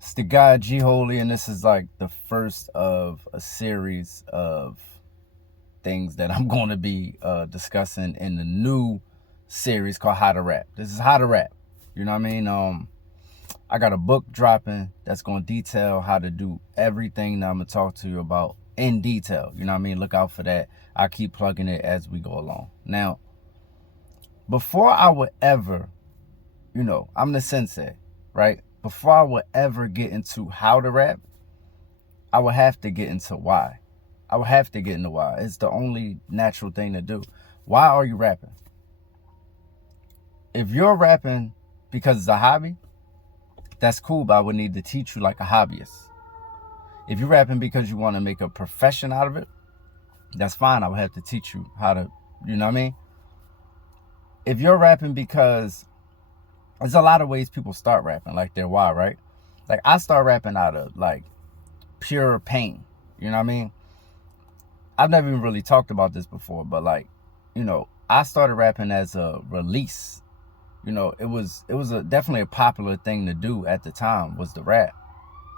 It's the guy G Holy, and this is like the first of a series of things that I'm going to be discussing in the new series called HottaRap. This is HottaRap. You know what I mean? I got a book dropping that's going to detail how to do everything that I'm going to talk to you about in detail. You know what I mean? Look out for that. I keep plugging it as we go along. Now, before I would ever, I'm the sensei, right? Before I would ever get into how to rap, I would have to get into why. I would have to get into why. It's the only natural thing to do. Why are you rapping? If you're rapping because it's a hobby, that's cool, but I would need to teach you like a hobbyist. If you're rapping because you want to make a profession out of it, that's fine. I would have to teach you how to, you know what I mean? If you're rapping because there's a lot of ways people start rapping, like their why, right? Like I start rapping out of like pure pain. You know what I mean? I've never even really talked about this before, but like, I started rapping as a release. It was definitely a popular thing to do at the time was the rap.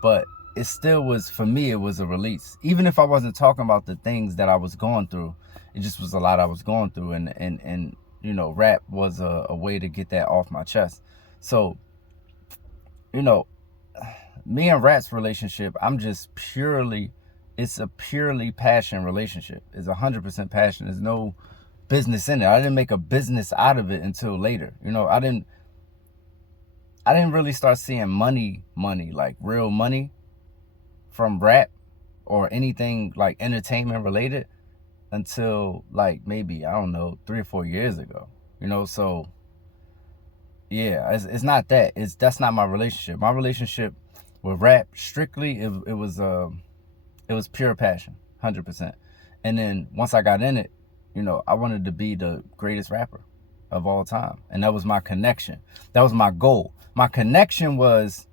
But it still was, for me, it was a release. Even if I wasn't talking about the things that I was going through, it just was a lot I was going through. And rap was a way to get that off my chest. So, me and Rap's relationship, it's a purely passion relationship. It's 100% passion. There's no business in it. I didn't make a business out of it until later. I didn't really start seeing money, like real money from rap or anything like entertainment related until like maybe, I don't know, 3 or 4 years ago. So yeah, it's not that. That's not my relationship. My relationship with rap strictly, it was pure passion, 100%. And then once I got in it, I wanted to be the greatest rapper of all time. And that was my connection. That was my goal. My connection was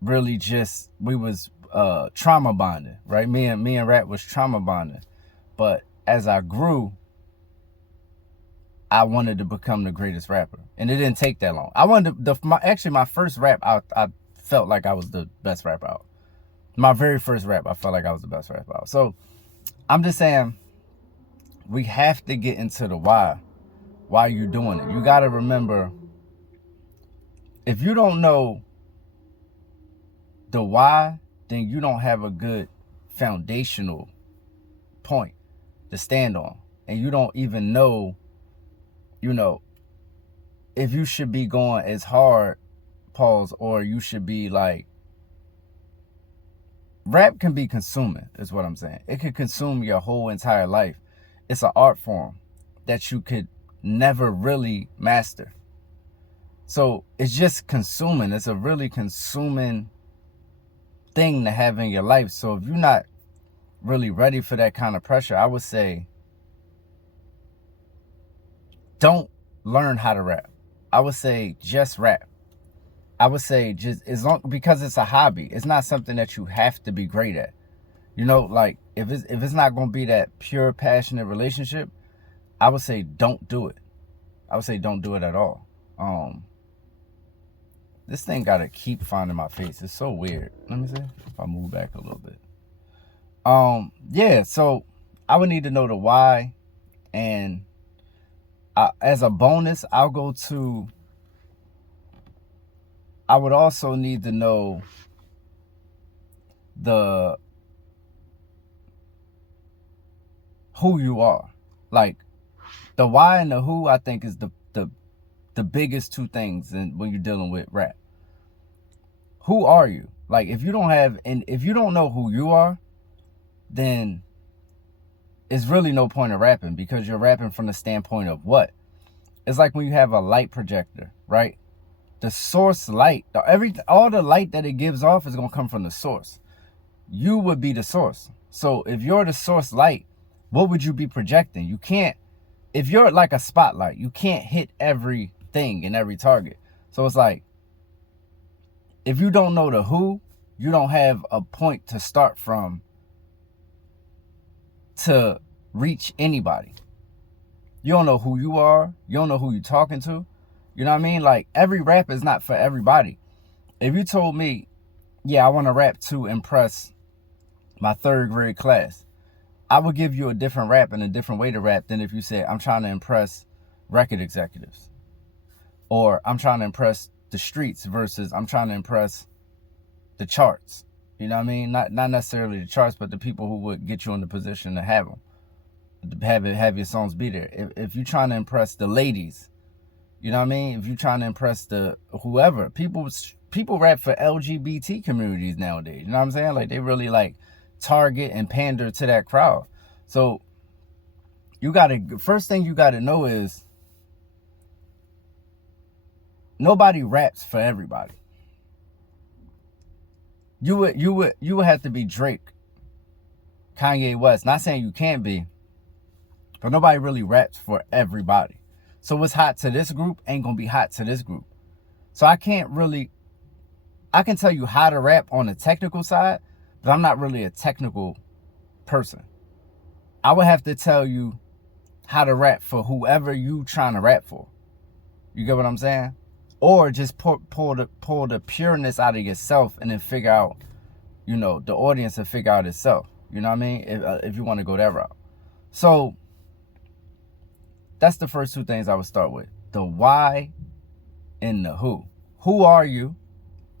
really just, we was trauma bonding, right? Me and rap was trauma bonding. But as I grew, I wanted to become the greatest rapper. And it didn't take that long. I wanted my first rap, I felt like I was the best rapper out. My very first rap, I felt like I was the best rapper out. So I'm just saying, we have to get into the why you're doing it. You got to remember, if you don't know the why, then you don't have a good foundational point to stand on. And you don't even know, if you should be going as hard, pause, or you should be like, rap can be consuming, is what I'm saying. It could consume your whole entire life. It's an art form that you could never really master. So it's just consuming. It's a really consuming thing to have in your life. So if you're not really ready for that kind of pressure, I would say don't learn how to rap. I would say just rap. I would say just because it's a hobby. It's not something that you have to be great at. Like if it's not gonna be that pure passionate relationship, I would say don't do it. I would say don't do it at all. This thing gotta keep finding my face. It's so weird. Let me see if I move back a little bit. Yeah. So I would need to know the why, and as a bonus, I would also need to know who you are. Like the why and the who, I think is the biggest two things when you're dealing with rap. Who are you? Like if you don't know who you are, then it's really no point in rapping, because you're rapping from the standpoint of what? It's like when you have a light projector, right? The source light, all the light that it gives off is going to come from the source. You would be the source. So if you're the source light, what would you be projecting? You can't, if you're like a spotlight, you can't hit everything and every target. So it's like, if you don't know the who, you don't have a point to start from to reach anybody. You don't know who you are. You don't know who you're talking to. You know what I mean? Like every rap is not for everybody. If you told me, yeah, I want to rap to impress my 3rd grade class. I would give you a different rap and a different way to rap than if you said, I'm trying to impress record executives. Or I'm trying to impress the streets versus I'm trying to impress the charts. You know what I mean? Not necessarily the charts, but the people who would get you in the position to have them. Have your songs be there. If you're trying to impress the ladies, you know what I mean? If you're trying to impress the whoever, people rap for LGBT communities nowadays. You know what I'm saying? Like, they really like target and pander to that crowd. So first thing you gotta know is nobody raps for everybody. You would have to be Drake, Kanye West. Not saying you can't be, but nobody really raps for everybody. So what's hot to this group ain't gonna be hot to this group. So I can tell you how to rap on the technical side, but I'm not really a technical person. I would have to tell you how to rap for whoever you trying to rap for. You get what I'm saying? Or just pull the pureness out of yourself and then figure out, the audience will figure out itself. You know what I mean? If you want to go that route. So that's the first 2 things I would start with. The why and the who. Who are you?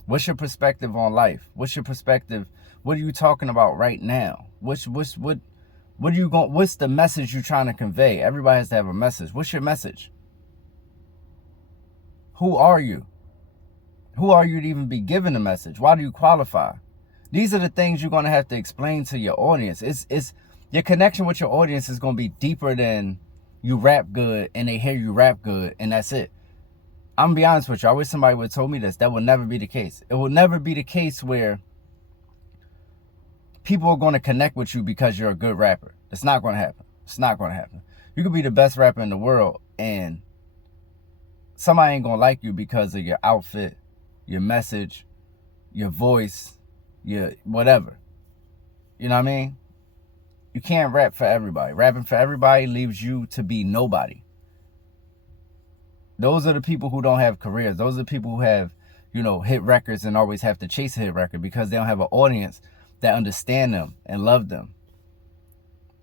What's your perspective on life? What's your perspective? What are you talking about right now? What's the message you're trying to convey? Everybody has to have a message. What's your message? Who are you? Who are you to even be given a message? Why do you qualify? These are the things you're going to have to explain to your audience. It's your connection with your audience is going to be deeper than you rap good and they hear you rap good and that's it. I'm going to be honest with you. I wish somebody would have told me this. That will never be the case. It will never be the case where people are going to connect with you because you're a good rapper. It's not going to happen. It's not going to happen. You could be the best rapper in the world and somebody ain't going to like you because of your outfit, your message, your voice, your whatever. You know what I mean? You can't rap for everybody. Rapping for everybody leaves you to be nobody. Those are the people who don't have careers. Those are the people who have, hit records and always have to chase a hit record because they don't have an audience that understand them and love them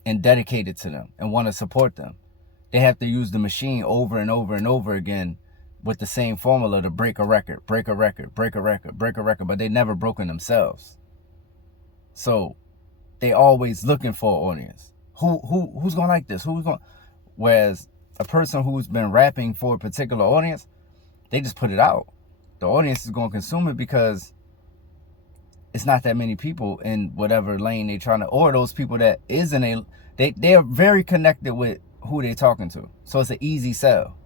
and dedicated to them and want to support them. They have to use the machine over and over and over again with the same formula to break a record, but they never broken themselves. So they always looking for an audience. Who's gonna like this? Whereas a person who's been rapping for a particular audience, they just put it out. The audience is gonna consume it because it's not that many people in whatever lane they trying to, or those people that is in they are very connected with who they talking to. So it's an easy sell.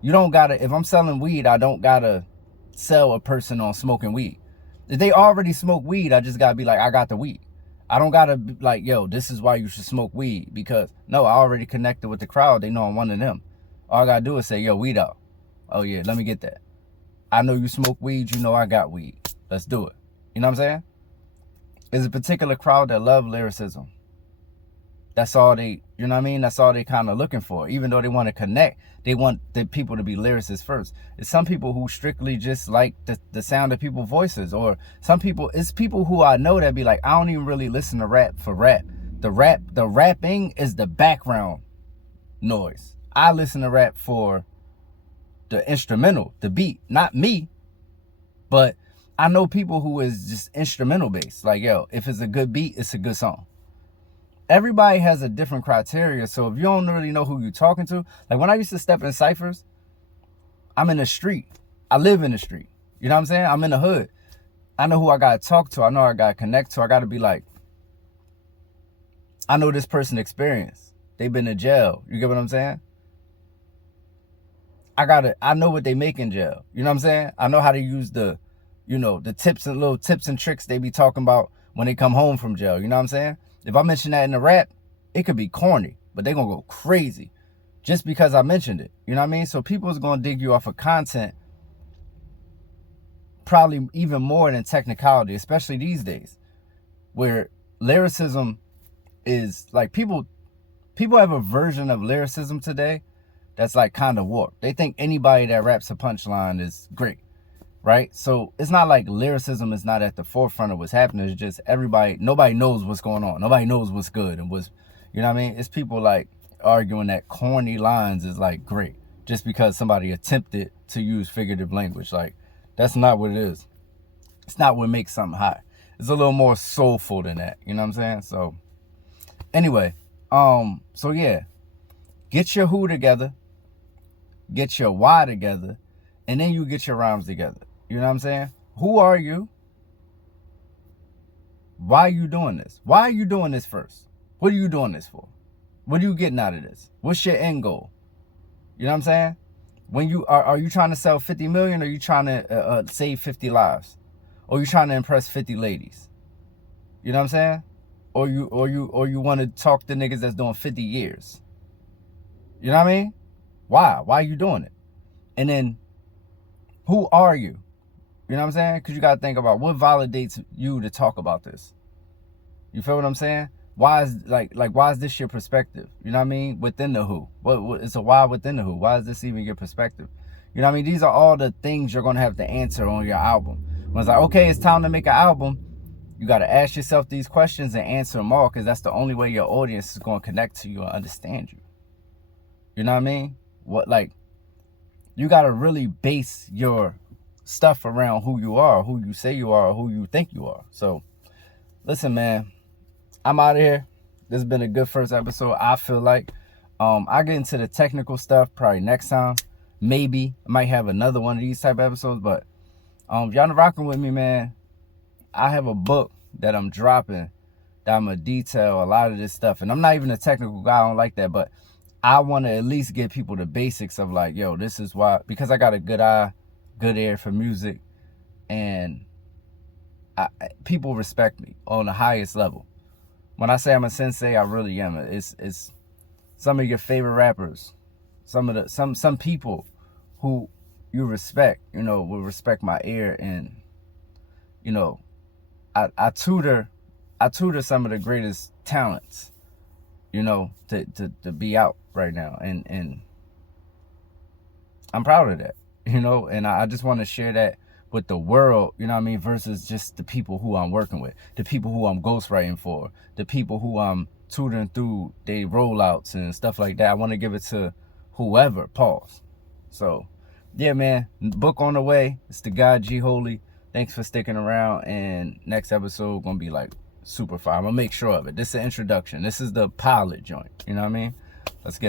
You don't gotta, if I'm selling weed, I don't gotta sell a person on smoking weed. If they already smoke weed, I just gotta be like, I got the weed. I don't gotta be like, yo, this is why you should smoke weed. Because, no, I already connected with the crowd. They know I'm one of them. All I gotta do is say, yo, weed out. Oh, yeah, let me get that. I know you smoke weed. You know I got weed. Let's do it. You know what I'm saying? There's a particular crowd that love lyricism. That's all they, you know what I mean? That's all they kind of looking for. Even though they want to connect, they want the people to be lyricists first. It's some people who strictly just like the sound of people's voices. Or some people, it's people who I know that be like, I don't even really listen to rap for rap. The rapping is the background noise. I listen to rap for the instrumental, the beat. Not me, but I know people who is just instrumental based. Like, yo, if it's a good beat, it's a good song. Everybody has a different criteria. So if you don't really know who you're talking to, like when I used to step in ciphers, I'm in the street. I live in the street. You know what I'm saying? I'm in the hood. I know who I got to talk to. I know I got to connect to. I got to be like, I know this person experience. They've been to jail. You get what I'm saying? I know what they make in jail. You know what I'm saying? I know how to use the tips and little tips and tricks they be talking about when they come home from jail. You know what I'm saying? If I mention that in the rap, it could be corny, but they're going to go crazy just because I mentioned it. You know what I mean? So people's going to dig you off of content probably even more than technicality, especially these days where lyricism is like people have a version of lyricism today that's like kind of warped. They think anybody that raps a punchline is great. right? So it's not like lyricism is not at the forefront of what's happening. It's just nobody knows what's going on. Nobody knows what's good and what's, you know what I mean? It's people like arguing that corny lines is like great just because somebody attempted to use figurative language. Like, that's not what it is. It's not what makes something hot. It's a little more soulful than that. You know what I'm saying? So anyway, so yeah, get your who together, get your why together, and then you get your rhymes together. You know what I'm saying? Who are you? Why are you doing this? Why are you doing this first? What are you doing this for? What are you getting out of this? What's your end goal? You know what I'm saying? When you are you trying to sell 50 million, or are you trying to save 50 lives? Or you trying to impress 50 ladies? You know what I'm saying? Or you want to talk to niggas that's doing 50 years? You know what I mean? Why? Why are you doing it? And then, who are you? You know what I'm saying? Because you got to think about what validates you to talk about this. You feel what I'm saying? Why is why is this your perspective? You know what I mean? Within the who. What it's a why within the who. Why is this even your perspective? You know what I mean? These are all the things you're going to have to answer on your album. When it's like, okay, it's time to make an album, you got to ask yourself these questions and answer them all, because that's the only way your audience is going to connect to you and understand you. You know what I mean? You got to really base your stuff around who you are, who you say you are, or who you think you are. So, listen, man, I'm out of here. This has been a good first episode, I feel like. I'll get into the technical stuff probably next time. Maybe I might have another one of these type of episodes, but if y'all not rocking with me, man, I have a book that I'm dropping that I'm going to detail a lot of this stuff. And I'm not even a technical guy, I don't like that, but I want to at least give people the basics of like, yo, this is why, because I got a good eye, good ear for music, and people respect me on the highest level. When I say I'm a sensei, I really am. It's some of your favorite rappers, some people who you respect, you know, will respect my ear, and you know, I tutor some of the greatest talents, you know, to be out right now, and I'm proud of that, you know, and I just want to share that with the world, you know what I mean, versus just the people who I'm working with, the people who I'm ghostwriting for, the people who I'm tutoring through their rollouts and stuff like that. I want to give it to whoever, pause. So, yeah, man, book on the way. It's the God G Holy. Thanks for sticking around, and next episode gonna be like super fire. I'm gonna make sure of it. This is an introduction. This is the pilot joint, you know what I mean? Let's get